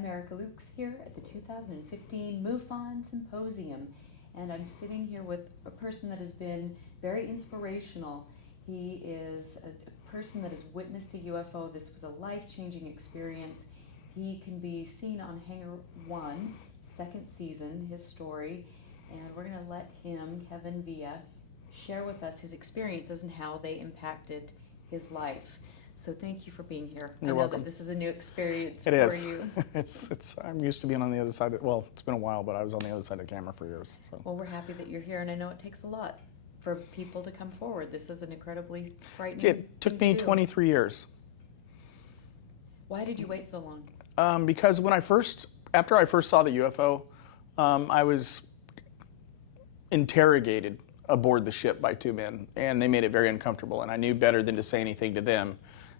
I'm Erica Lukes here at the 2015 Mufon Symposium, and I'm sitting here with a person that has been very inspirational. He is a person that has witnessed a UFO. This was a life-changing experience. He can be seen on Hangar 1, second season, his story, and we're going to let him, Kevin Villa, share with us his experiences and how they impacted his life. So thank you for being here. You're I know welcome. that this is a new experience It for is. you. I'm used to being on the other side. Well, it's been a while, but I was on the other side of the camera for years. So. Well, we're happy that you're here, and I know it takes a lot for people to come forward. This is an incredibly frightening It took me 23 years. Why did you wait so long? Because after I first saw the UFO, I was interrogated aboard the ship by two men, and they made it very uncomfortable, and I knew better than to say anything to them,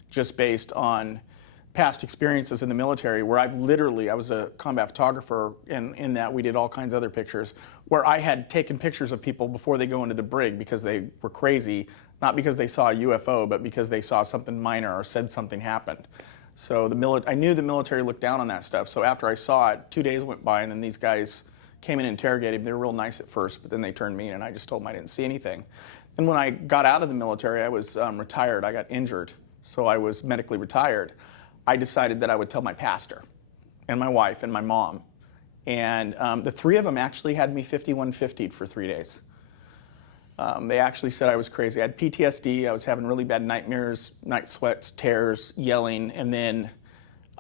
just based on past experiences in the military where I was a combat photographer, and in that we did all kinds of other pictures, where I had taken pictures of people before they go into the brig because they were crazy, not because they saw a UFO, but because they saw something minor or said something happened. So I knew the military looked down on that stuff. So after I saw it, 2 days went by, and then these guys came in and interrogated me. They were real nice at first, but then they turned mean, and I just told them I didn't see anything. Then when I got out of the military, I was retired. I got injured, so I was medically retired. I decided that I would tell my pastor and my wife and my mom. And the three of them actually had me 5150'd for 3 days. They actually said I was crazy. I had PTSD. I was having really bad nightmares, night sweats, tears, yelling, and then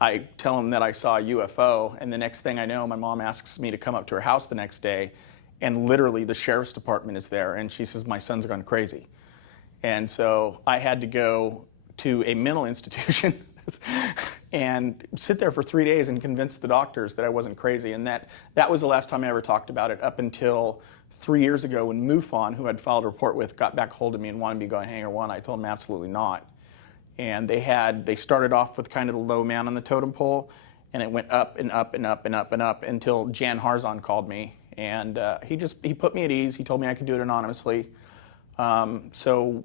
I tell them that I saw a UFO, and the next thing I know, my mom asks me to come up to her house the next day, and literally the sheriff's department is there, and she says, my son's gone crazy. And so I had to go to a mental institution and sit there for 3 days and convince the doctors that I wasn't crazy. And that was the last time I ever talked about it, up until 3 years ago when Mufon, who I'd filed a report with, got back hold of me and wanted me to go on Hangar 1. I told them absolutely not. And they started off with kind of the low man on the totem pole, and it went up and up and up and up and up until Jan Harzan called me. And he put me at ease. He told me I could do it anonymously. So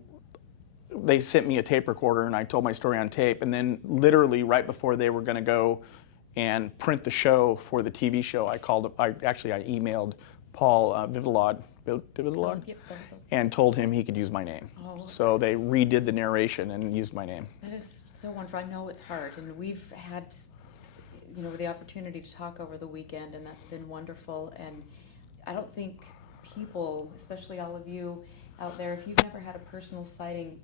they sent me a tape recorder, and I told my story on tape. And then literally right before they were going to go and print the show for the TV show, I emailed Paul Vivilod, and told him he could use my name. Oh, okay. So they redid the narration and used my name. That is so wonderful. I know it's hard, and we've had, the opportunity to talk over the weekend, and that's been wonderful. And I don't think people, especially all of you out there, if you've never had a personal sighting,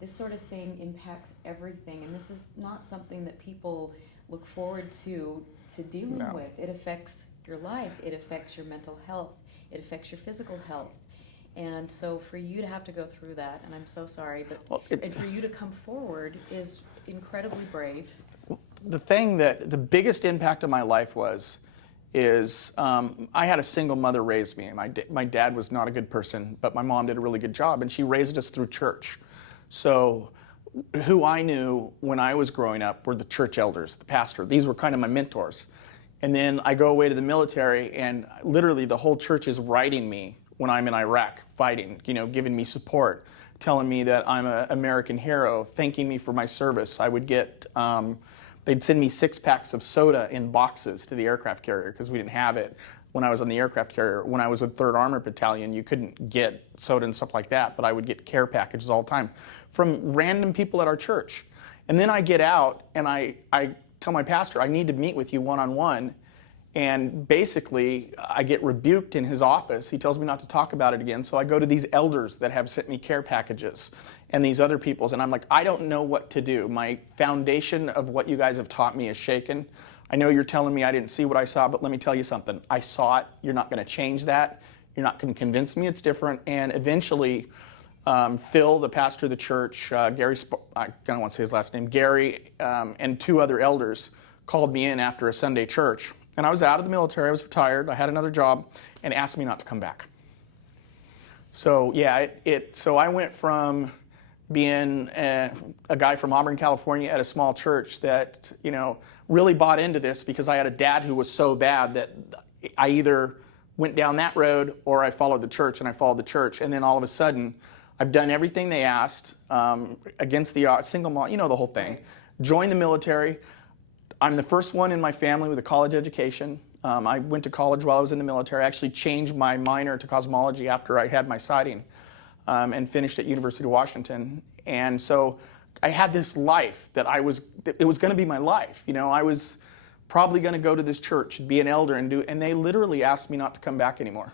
this sort of thing impacts everything, and this is not something that people look forward to dealing with. It affects your life, it affects your mental health, it affects your physical health. And so for you to have to go through that, and I'm so sorry, but and for you to come forward is incredibly brave. The biggest impact of my life is I had a single mother raise me. My dad was not a good person, but my mom did a really good job, and she raised us through church. So who I knew when I was growing up were the church elders, the pastor. These were kind of my mentors. And then I go away to the military, and literally the whole church is writing me when I'm in Iraq fighting, giving me support, telling me that I'm an American hero, thanking me for my service. I would get, they'd send me 6 packs of soda in boxes to the aircraft carrier because we didn't have it when I was on the aircraft carrier. When I was with 3rd Armored Battalion, you couldn't get soda and stuff like that, but I would get care packages all the time from random people at our church. And then I get out, and I tell my pastor, I need to meet with you one-on-one. And basically, I get rebuked in his office. He tells me not to talk about it again. So I go to these elders that have sent me care packages and these other people's. And I'm like, I don't know what to do. My foundation of what you guys have taught me is shaken. I know you're telling me I didn't see what I saw, but let me tell you something. I saw it. You're not going to change that. You're not going to convince me it's different. And eventually, Phil, the pastor of the church, Gary, I don't want to say his last name, Gary, and 2 other elders called me in after a Sunday church. And I was out of the military, I was retired, I had another job, and asked me not to come back. So yeah, so I went from being a guy from Auburn, California at a small church that, really bought into this because I had a dad who was so bad that I either went down that road or I followed the church, and I followed the church. And then all of a sudden, I've done everything they asked against the single mom, the whole thing. Joined the military. I'm the first one in my family with a college education. I went to college while I was in the military. I actually changed my minor to cosmology after I had my sighting, and finished at University of Washington. And so I had this life that it was going to be my life. You know, I was probably going to go to this church and be an elder and they literally asked me not to come back anymore.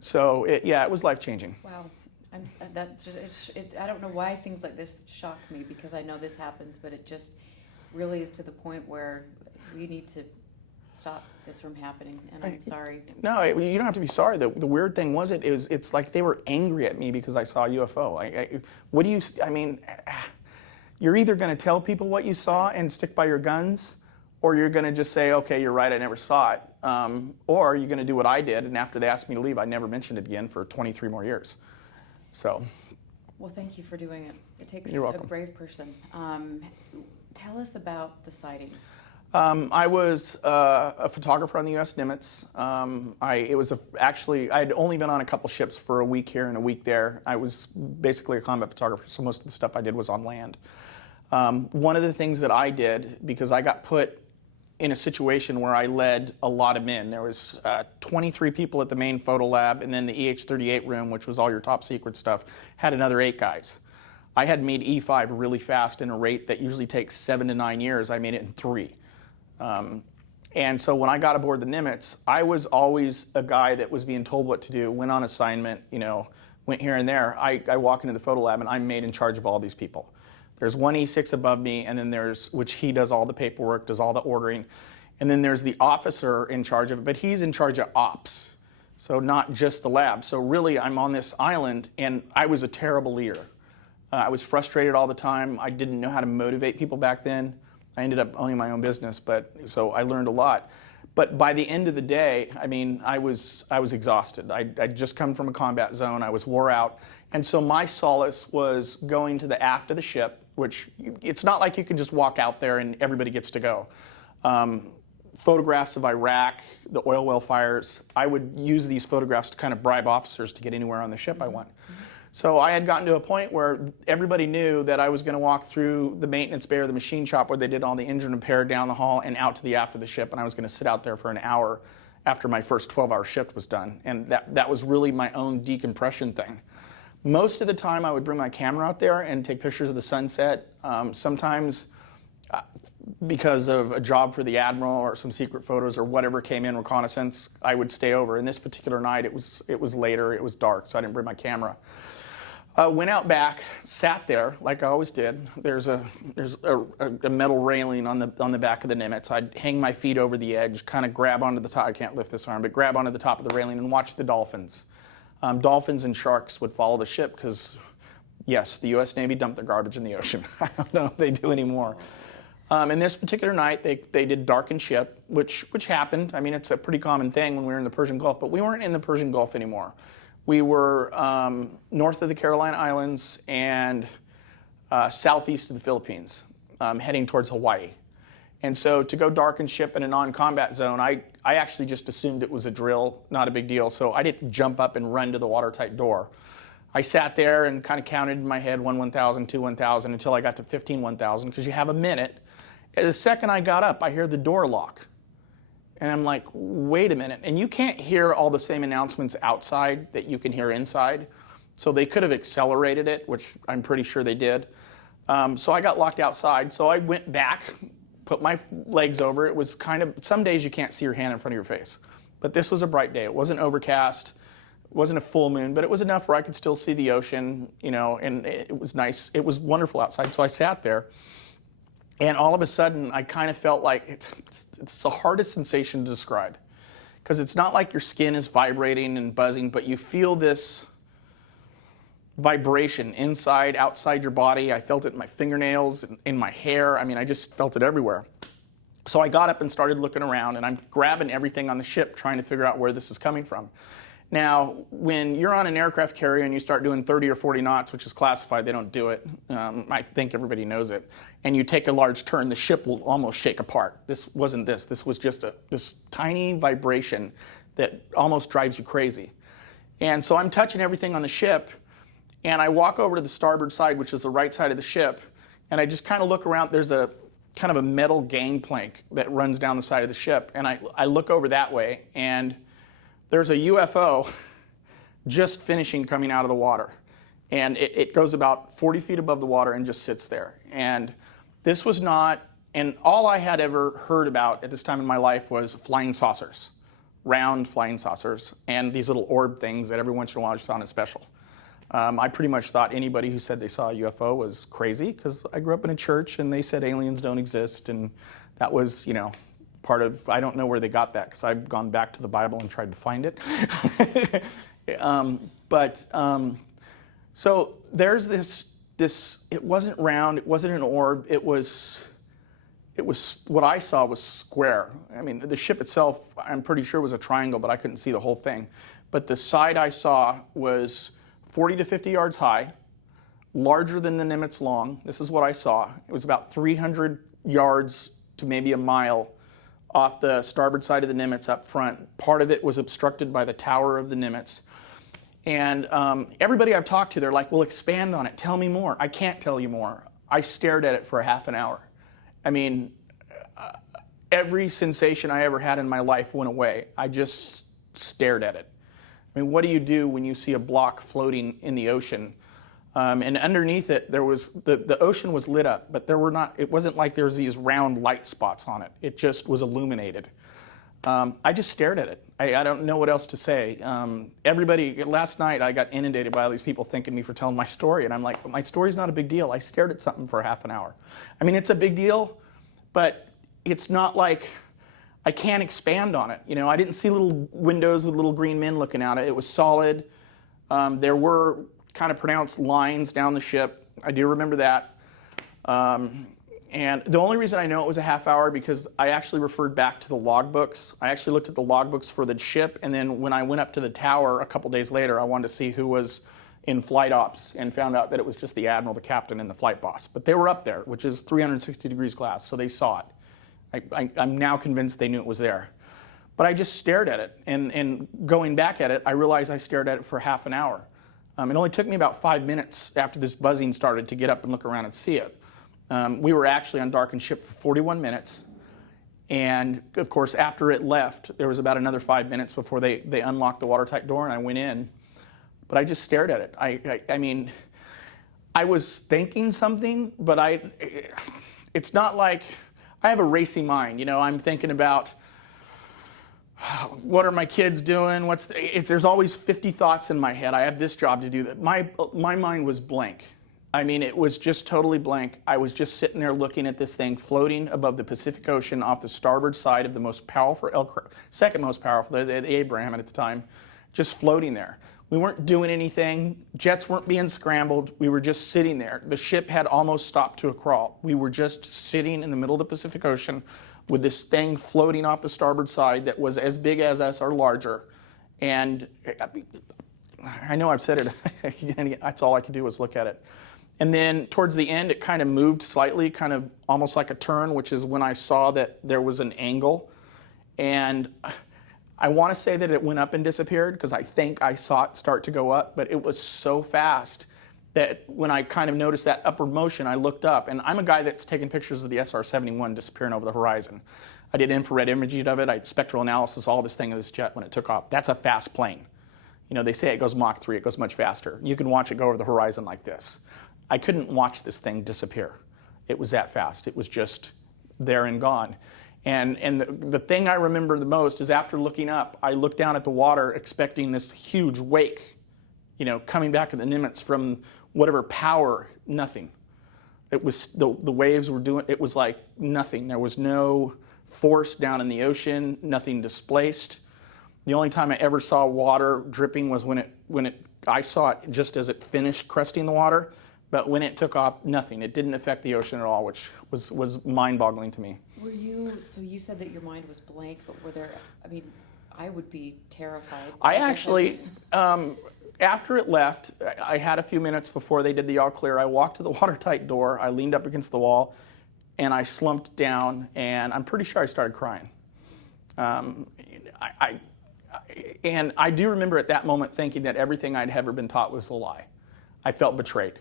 So it was life-changing. Wow. I don't know why things like this shock me, because I know this happens, but it just really is to the point where we need to stop this from happening, and I'm sorry. No, you don't have to be sorry. The weird thing it's like they were angry at me because I saw a UFO. You're either going to tell people what you saw and stick by your guns, or you're going to just say, okay, you're right, I never saw it. Or you're going to do what I did, and after they asked me to leave, I never mentioned it again for 23 more years. So. Well, thank you for doing it. It takes You're a welcome. brave person. Tell us about the sighting. I was a photographer on the USS Nimitz. I had only been on a couple ships for a week here and a week there. I was basically a combat photographer, so most of the stuff I did was on land. One of the things that I did, because I got put in a situation where I led a lot of men. There was 23 people at the main photo lab, and then the EH-38 room, which was all your top secret stuff, had another 8 guys. I had made E5 really fast in a rate that usually takes 7 to 9 years. I made it in 3. And so when I got aboard the Nimitz, I was always a guy that was being told what to do, went on assignment, went here and there. I walk into the photo lab and I'm made in charge of all these people. There's one E6 above me, and then which he does all the paperwork, does all the ordering. And then there's the officer in charge of it, but he's in charge of ops. So not just the lab. So really I'm on this island, and I was a terrible leader. I was frustrated all the time. I didn't know how to motivate people back then. I ended up owning my own business, so I learned a lot. But by the end of the day, I was exhausted. I'd just come from a combat zone. I was wore out. And so my solace was going to the aft of the ship, which it's not like you can just walk out there and everybody gets to go. Photographs of Iraq, the oil well fires, I would use these photographs to kind of bribe officers to get anywhere on the ship I want. So I had gotten to a point where everybody knew that I was going to walk through the maintenance bay or the machine shop where they did all the engine repair down the hall and out to the aft of the ship, and I was going to sit out there for an hour after my first 12-hour shift was done. And that was really my own decompression thing. Most of the time I would bring my camera out there and take pictures of the sunset. Sometimes because of a job for the admiral or some secret photos or whatever came in, reconnaissance, I would stay over. And this particular night it was later, it was dark, so I didn't bring my camera. Went out back, sat there like I always did. There's a metal railing on the back of the Nimitz. I'd hang my feet over the edge, kind of grab onto the top. I can't lift this arm, but grab onto the top of the railing and watch the dolphins. Dolphins and sharks would follow the ship because, yes, the U.S. Navy dumped their garbage in the ocean. I don't know if they do anymore. And this particular night, they did darken ship, which happened. It's a pretty common thing when we were in the Persian Gulf, but we weren't in the Persian Gulf anymore. We were north of the Carolina Islands and southeast of the Philippines, heading towards Hawaii. And so to go darken ship in a non-combat zone, I actually just assumed it was a drill, not a big deal. So I didn't jump up and run to the watertight door. I sat there and kind of counted in my head 1 1,000, 2 1,000 until I got to 15 1,000 because you have a minute. And the second I got up, I hear the door lock. And I'm like, wait a minute. And you can't hear all the same announcements outside that you can hear inside. So they could have accelerated it, which I'm pretty sure they did. So I got locked outside. So I went back, put my legs over. It was kind of, some days you can't see your hand in front of your face. But this was a bright day. It wasn't overcast. It wasn't a full moon, but it was enough where I could still see the ocean, and it was nice. It was wonderful outside. So I sat there. And all of a sudden, I kind of felt like it's the hardest sensation to describe. Because it's not like your skin is vibrating and buzzing, but you feel this vibration inside, outside your body. I felt it in my fingernails, in my hair. I just felt it everywhere. So I got up and started looking around, and I'm grabbing everything on the ship, trying to figure out where this is coming from. Now, when you're on an aircraft carrier and you start doing 30 or 40 knots, which is classified, they don't do it. I think everybody knows it. And you take a large turn, the ship will almost shake apart. This wasn't this. This was just this tiny vibration that almost drives you crazy. And so I'm touching everything on the ship, and I walk over to the starboard side, which is the right side of the ship, and I just kind of look around. There's a kind of a metal gangplank that runs down the side of the ship. And I look over that way, and there's a UFO just finishing coming out of the water. And it goes about 40 feet above the water and just sits there. And this was not, and all I had ever heard about at this time in my life was flying saucers, round flying saucers, and these little orb things that every once in a while just on a special. I pretty much thought anybody who said they saw a UFO was crazy, because I grew up in a church and they said aliens don't exist, and that was, part of, I don't know where they got that, because I've gone back to the Bible and tried to find it. So there's this, it wasn't round, it wasn't an orb, it was, what I saw was square. I mean, the ship itself, I'm pretty sure was a triangle, but I couldn't see the whole thing. But the side I saw was 40 to 50 yards high, larger than the Nimitz long. This is what I saw. It was about 300 yards to maybe a mile off the starboard side of the Nimitz up front. Part of it was obstructed by the tower of the Nimitz. And everybody I've talked to, they're like, well, expand on it. Tell me more. I can't tell you more. I stared at it for a half an hour. I mean, every sensation I ever had in my life went away. I just stared at it. I mean, what do you do when you see a block floating in the ocean? And underneath it, there was, the ocean was lit up, but there were not, it wasn't like there was these round light spots on it. It just was illuminated. I just stared at it. I don't know what else to say. Everybody, last night I got inundated by all these people thanking me for telling my story, and I'm like, my story's not a big deal. I stared at something for half an hour. I mean, it's a big deal, but it's not like I can't expand on it. I didn't see little windows with little green men looking out it. It was solid. There were kind of pronounced lines down the ship. I do remember that. And the only reason I know it was a half hour, because I actually referred back to the logbooks. I actually looked at the logbooks for the ship, and then when I went up to the tower a couple days later, I wanted to see who was in flight ops, and found out that it was just the admiral, the captain, and the flight boss. But they were up there, which is 360 degrees glass, so they saw it. I'm now convinced they knew it was there. But I just stared at it, and going back at it, I realized I stared at it for half an hour. It only took me about 5 minutes after this buzzing started to get up and look around and see it. We were actually on darkened ship for 41 minutes. And of course, after it left, there was about another 5 minutes before they unlocked the watertight door and I went in. But I just stared at it. I mean, I was thinking something, but it's not like, I have a racy mind. I'm thinking about, what are my kids doing? There's always 50 thoughts in my head. I have this job to do. My mind was blank. I mean, it was just totally blank. I was just sitting there looking at this thing floating above the Pacific Ocean off the starboard side of the most powerful, second most powerful, the Abraham at the time, just floating there. We weren't doing anything. Jets weren't being scrambled. We were just sitting there. The ship had almost stopped to a crawl. We were just sitting in the middle of the Pacific Ocean with this thing floating off the starboard side that was as big as us or larger. And I know I've said it. That's all I could do was look at it. And then towards the end, it kind of moved slightly, kind of almost like a turn, which is when I saw that there was an angle. And I want to say that it went up and disappeared, because I think I saw it start to go up, but it was so fast that when I kind of noticed that upward motion, I looked up. And I'm a guy that's taken pictures of the SR-71 disappearing over the horizon. I did infrared imaging of it. I did spectral analysis, all this thing of this jet when it took off. That's a fast plane. They say it goes Mach 3, it goes much faster. You can watch it go over the horizon like this. I couldn't watch this thing disappear. It was that fast. It was just there and gone. And the thing I remember the most is after looking up, I looked down at the water expecting this huge wake, coming back at the Nimitz from whatever power, nothing. It was, the waves were doing, it was like nothing. There was no force down in the ocean, nothing displaced. The only time I ever saw water dripping was when I saw it just as it finished cresting the water. But when it took off, nothing. It didn't affect the ocean at all, which was mind-boggling to me. So you said that your mind was blank, but were there, I would be terrified. I actually, after it left, I had a few minutes before they did the all clear. I walked to the watertight door, I leaned up against the wall, and I slumped down, and I'm pretty sure I started crying. And I do remember at that moment thinking that everything I'd ever been taught was a lie. I felt betrayed.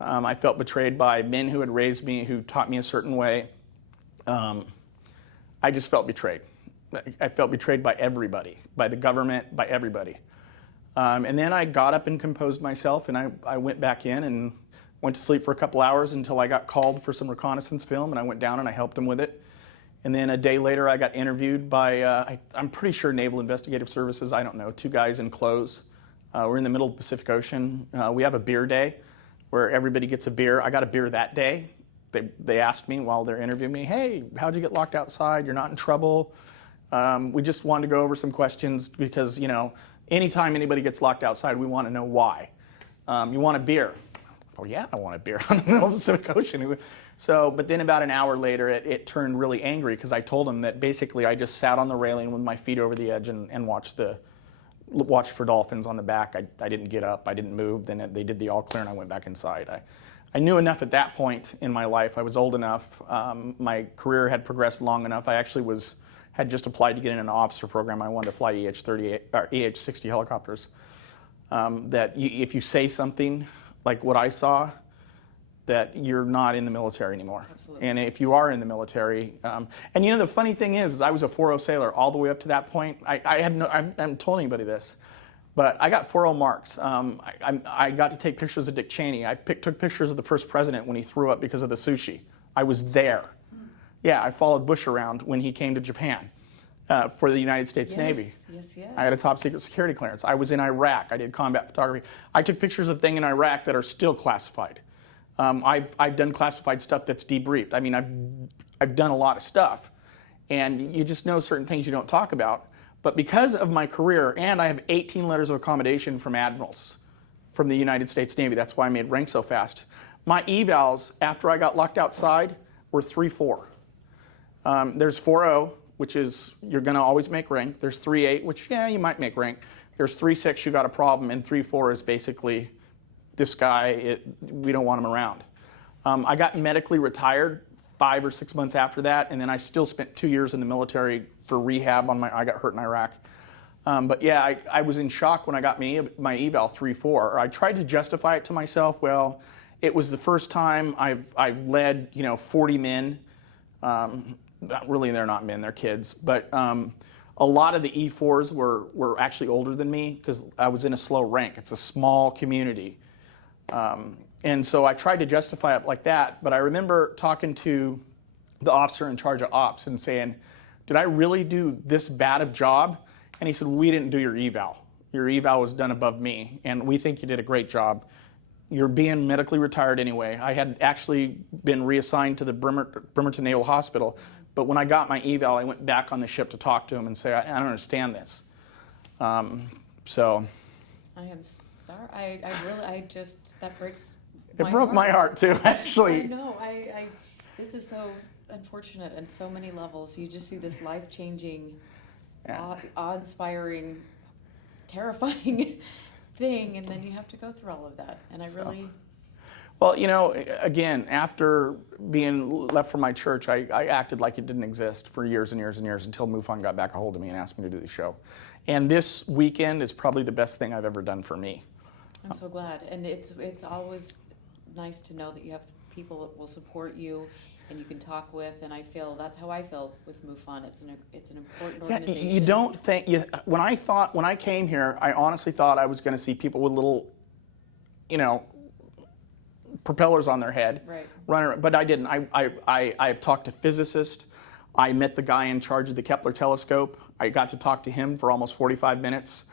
I felt betrayed by men who had raised me, who taught me a certain way. I just felt betrayed. I felt betrayed by everybody, by the government, by everybody. And then I got up and composed myself, and I went back in and went to sleep for a couple hours until I got called for some reconnaissance film, and I went down and I helped them with it. And then a day later, I got interviewed by, I'm pretty sure Naval Investigative Services, I don't know, 2 guys in clothes. We're in the middle of the Pacific Ocean. We have a beer day where everybody gets a beer. I got a beer that day. They asked me while they're interviewing me, hey, how'd you get locked outside? You're not in trouble. We just wanted to go over some questions because, anytime anybody gets locked outside, we want to know why. You want a beer? Oh yeah, I want a beer on the middle of the Pacific Ocean. So, but then about an hour later, it turned really angry because I told them that basically I just sat on the railing with my feet over the edge and watched for dolphins on the back. I didn't get up, I didn't move. Then they did the all clear and I went back inside. I knew enough at that point in my life. I was old enough. My career had progressed long enough. I actually had just applied to get in an officer program. I wanted to fly EH-38 or EH-60 helicopters. If you say something like what I saw, that you're not in the military anymore. Absolutely. And if you are in the military, and the funny thing is I was a 4.0 sailor all the way up to that point. I haven't told anybody this, but I got 4.0 marks. I got to take pictures of Dick Cheney. I took pictures of the first president when he threw up because of the sushi. I was there. Yeah, I followed Bush around when he came to Japan for the United States Navy. Yes. I had a top secret security clearance. I was in Iraq. I did combat photography. I took pictures of things in Iraq that are still classified. I've done classified stuff that's debriefed. I mean, I've done a lot of stuff, and you just know certain things you don't talk about. But because of my career, and I have 18 letters of accommodation from admirals from the United States Navy, that's why I made rank so fast. My evals after I got locked outside were 3-4. There's 4.0, which is you're going to always make rank. There's 3.8, which you might make rank. There's 3.6, you got a problem, and 3.4 is basically this guy, we don't want him around. I got medically retired 5 or 6 months after that, and then I still spent 2 years in the military for rehab I got hurt in Iraq. But yeah, I was in shock when I got my eval 3.4. I tried to justify it to myself. Well, it was the first time I've led 40 men. Not really, they're not men, they're kids. But a lot of the E4s were actually older than me because I was in a slow rank. It's a small community. And so I tried to justify it like that, but I remember talking to the officer in charge of ops and saying, did I really do this bad of job? And he said, we didn't do your eval. Your eval was done above me, and we think you did a great job. You're being medically retired anyway. I had actually been reassigned to the Bremerton Naval Hospital, but when I got my eval, I went back on the ship to talk to him and say, I don't understand this. So. I am sorry. That breaks my heart. It broke my heart too, actually. I know. This is so unfortunate on so many levels. You just see this life-changing, awe-inspiring, terrifying thing, and then you have to go through all of that. And Well, again, after being left from my church, I acted like it didn't exist for years and years and years until Mufon got back a hold of me and asked me to do the show. And this weekend is probably the best thing I've ever done for me. I'm so glad. And it's always nice to know that you have people that will support you and you can talk with, and that's how I feel with MUFON. It's an important organization. You don't think when I came here, I honestly thought I was going to see people with little, propellers on their head, right, running around, but I didn't. I've talked to physicists. I met the guy in charge of the Kepler telescope. I got to talk to him for almost 45 minutes.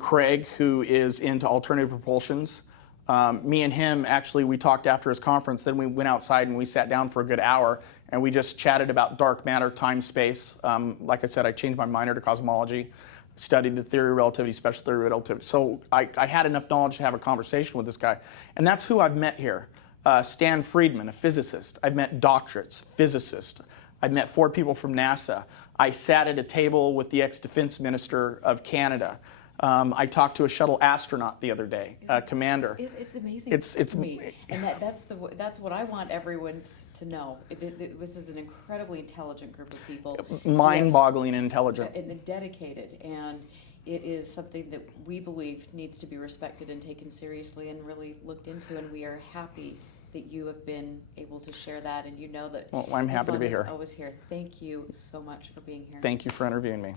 Craig, who is into alternative propulsions. Me and him, actually, we talked after his conference. Then we went outside and we sat down for a good hour and we just chatted about dark matter, time, space. Like I said, I changed my minor to cosmology, studied the theory of relativity, special theory of relativity. So I had enough knowledge to have a conversation with this guy. And that's who I've met here. Stan Friedman, a physicist. I've met doctorates, physicists. I've met 4 people from NASA. I sat at a table with the ex-defense minister of Canada. I talked to a shuttle astronaut the other day, commander. It's amazing to me, and that's what I want everyone to know. This is an incredibly intelligent group of people, mind-boggling intelligent, and dedicated, and it is something that we believe needs to be respected and taken seriously and really looked into. And we are happy that you have been able to share that, and you know that Well, I'm happy to Mufon be is here. always here. Thank you so much for being here. Thank you for interviewing me.